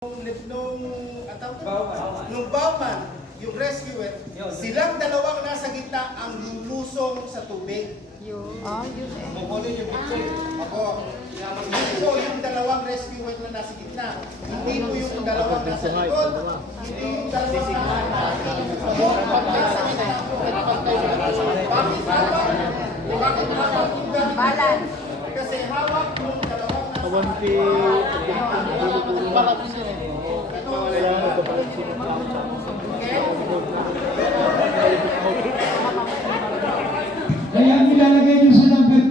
Nung bowman, yung rescuer, silang dalawang nasa gitna ang lulusong sa tubig. Yun. Yun eh. Ako. Hindi po yung dalawang rescuer na nasa gitna. Hindi po yung dalawang nasa likod. Hindi yung dalawang nasa gitna. Bakit hawak? Bakit hawak yung ganun? Balance. Kasi hawak yung dalawang nasa Kaya nilalagay niyo sa number 2.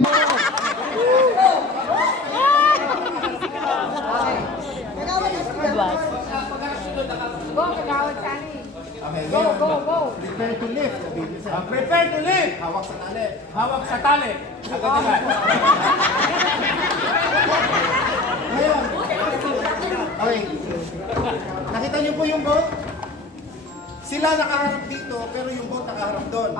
Go, kagawad sani. Okay, Go, go, go. Prepare to lift. Prepare to live. Hawak sa tali. Hawak sa tali. Agad-agad. Ngayon. Okay. Nakita niyo po yung boat? Sila nakaharap dito, pero yung boat nakaharap doon.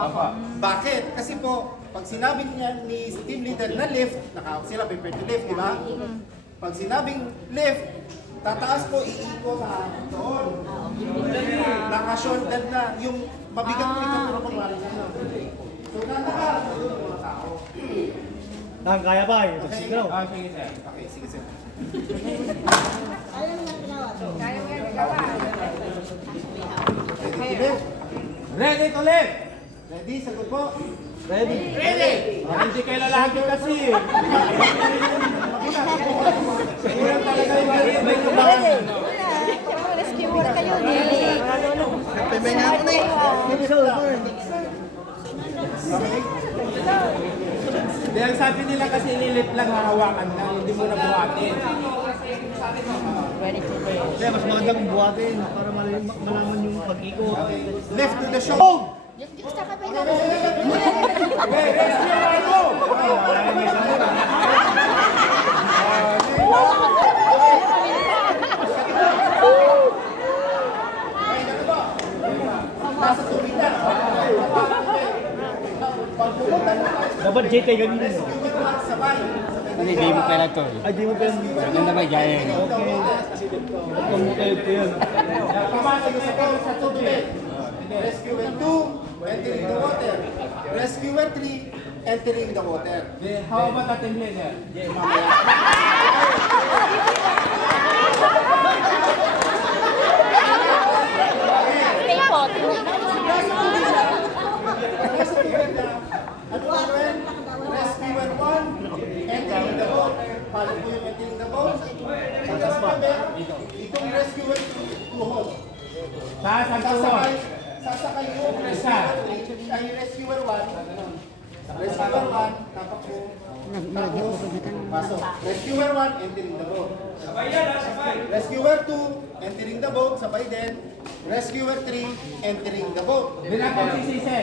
Bakit? Kasi po, pag sinabi niya ni team leader na lift, sila prepare to lift, di ba? Pag sinabing lift, tataas po, iiko sa doon. Naka-shoulder na. Yung mabigat po ito, pero kung maaaring ano. So, nataas na doon yung mga tao. Kaya ba? Yung sigaw. Sige, sir. Okay, sige, sir. Kaya mo yan, kagawad. Ready to lift? Ready to live. Ready? Sagot po. Ready. Hindi kayo lalaki kasi. Kulang talaga yung may kabahan. Rescuer kayo, Dili. Hindi, ang sabi nila kasi ililip lang hahawakan na, hindi mo na buhatin. Kaya mas magandang buhatin para malaman yung pag-ikot. Lift to the shoulder. Yung sa kabay na. Rescue ako! Nasa tubig na. Pag pumunta na tayo, Dapat J kayo ganun. sabay. Hindi, di mo pala to. Ay, di mo pa yung... Maganda ba gaya yun? Okay. Huwag mo kayo ko yun. Pumasok sa boat sa tubig. Rescuer 2, entering the water. Rescuer 3, entering the water. How about the team leader? Stay put. Nasa tubig na, ano gagawin? Rescuer 1, entering the boat. Paano po yung entering the boat? Sasakay, itong rescuer 2, tuhod. Sasagtuhon. Sasakay po rescuer 3, ay rescuer 1. Rescuer 1, tapak po. Pasok. Rescuer 1, entering the boat. Rescuer 2, entering the boat, sabay din. Rescuer 3, entering the boat. Hindi na po sisisi.